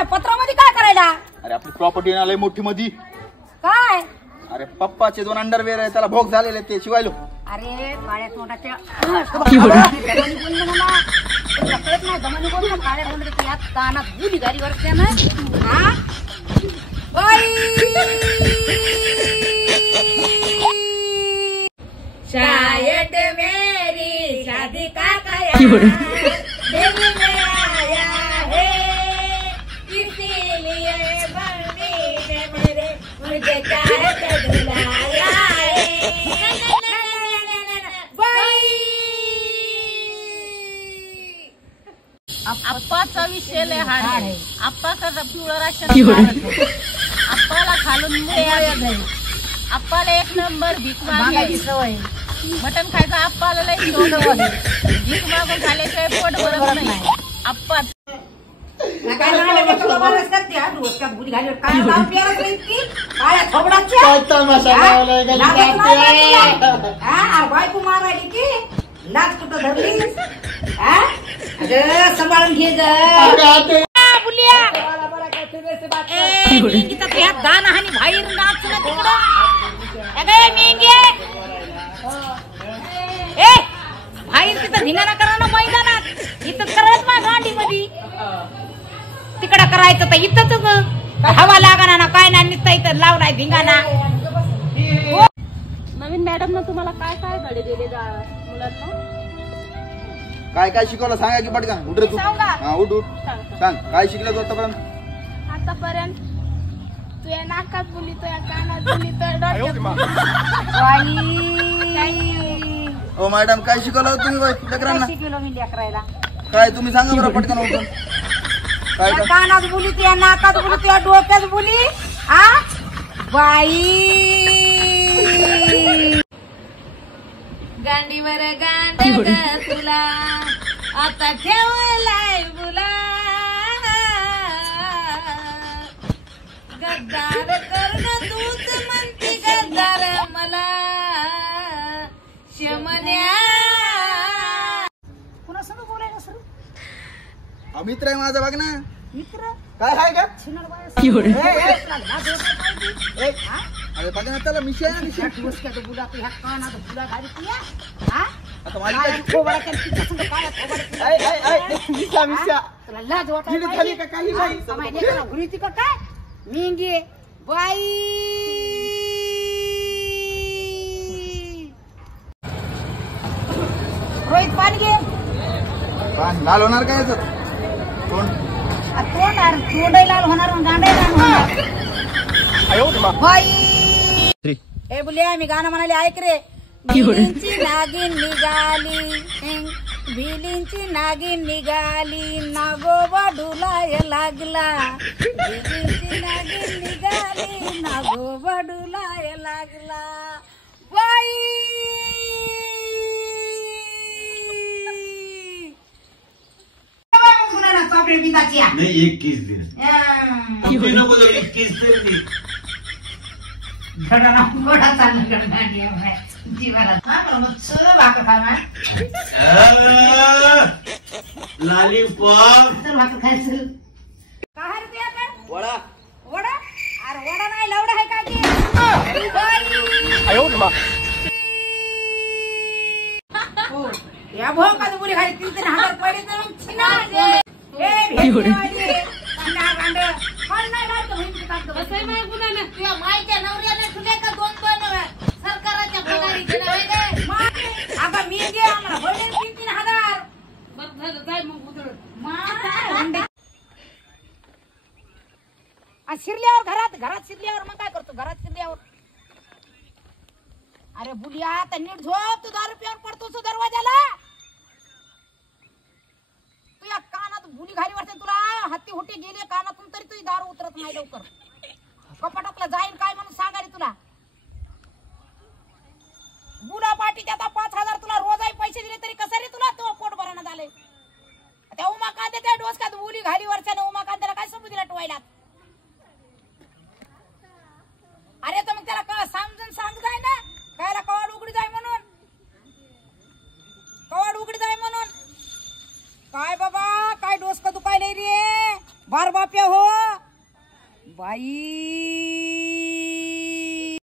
त्या पत्रामध्ये काय करायला? अरे आपली प्रॉपर्टी आलंय मोठी मधी. काय? अरे पप्पाचे 2 अंडरवेअर आहे, त्याला भोग झालेले ते शिवायलो. अरे काळ्या तोंडाच्या कळत नाही दमानी बोल ना. काळ्या तोंडाच्या यात कानात बुली गाडी वरच्या हा बाई शायद मेरी शादी का कया दिल में आया है इसीलिए बंदी ने मेरे मुझे चाहत बुलाया आप्पाचा विषय लय हार्ड आहे. आप्पा कसं पिवळं राशन आप्पाला खालून मुळे आप्पाला 1 नंबर भीक मागायची सवय. मटण खायचं आप्पाला लय शौक आहे. भीक मागून खाल्याशिवाय पोट भरत नाही. आप्पा बायको मारायली की लाच कुठं धरलीस? सांभाळून घे गाणं आणि बाहेर नाच ना तिकडं मेंगे बाहेर तिथं धिंगाणा करा ना मैदानात. इथं करत मा गांडी मध्ये तिकडं करायचं तर इथंच हवा लागाना ना काय ना निघता इथं लावलाय धिंगाणा. नवीन मॅडम ना तुम्हाला काय काय धडे दिले मुलांना? काय काय शिकवलं सांगा की पटकन. उठ रे तू. हा उठ उठ सांग काय शिकलं तू आतापर्यंत? आतापर्यंत तुझ्या नाकात बोली, तुझ्या कानात बोली, तुझ्या ओ मॅडम काय शिकवलं तुम्ही लेकरांना? शिकवलं मी लेकरायला. काय तुम्ही सांगा बरं पटकन उठून. काय कानात बोली, तुझ्या नाकात बोली, तुझ्या डोक्यात बोली. आ बाई गांडीवर गांड तुला आता ठेवलाय बुला. गद्दार करण तूच म्हणती गद्दार मला शमन्या. पुन्हा सगळं बोलायला सर मित्र आहे माझा बघ ना. मित्र काय आहे का? अरे बघ ना त्याला मिशी आहे ना मिशी. बुला ह्या कानात बुला घाली तुया. आता माझी लाज वाटायला का काही घुरीची का काय मेंगे बाई. रोहित पाणी घे. लाल होणार काय याचं तोंड? तोंडही लाल होणार गांडाही लाल होणार. बाई ए बुलिया मी गाणं म्हणाले ऐक रे. भिलींची नागिन निघाली, भिलींची नागिन निघाली, नागोबा डुलाय लागला. भिलींची नागिन निघाली, नागोबा डुलाय लागला. बाई नहीं 21 दिन तीनों को तो 21 दिन नहीं घोडा चालला जीवाला भाकर खाणार लॉलीपॉप भाकर खायचं काय रे आता वडा वडा. अरे वडा नाही लवडा आहे काय या भोकात मुली खाली 3-3 पडे तर छिना मायच्या नवऱ्याने तुले का 2-2 सरकाराच्या पगारी अगं मी घे आम्हाला भरले 3-3 हजार. बरं झालं जाय मग शिरल्यावर घरात शिरल्यावर मग काय करतो? घरात शिरल्यावर अरे बुलिया तर नीट झोप. तू 10 रुपयावर पडतो दरवाजाला. तुझ्या कानात बुली घाली वाटते तुला. हत्ती हुट्टी गेले कानातून तरी तुझी दारू उतरत नाही लवकर. कपाटातला जाईन काय म्हणून सांगा रे तुला. बुला पाटी आता 5,000 तुला रोजाही पैसे दिले तरी कसं रे तुला तो पोट भरणं झाले. त्या उमा कांद्याच्या डोसक्यात बुली घाली वरच्यानं उमा कांद्याला काय समजू दिला टोवायला. अरे तर मग त्याला समजून सांग जाय ना कायला कवाड उघडी जाय म्हणून. कवाड उघडी जाय म्हणून काय बाबा काय डोसकं दुखायला रे बार बाप्या हो. बाई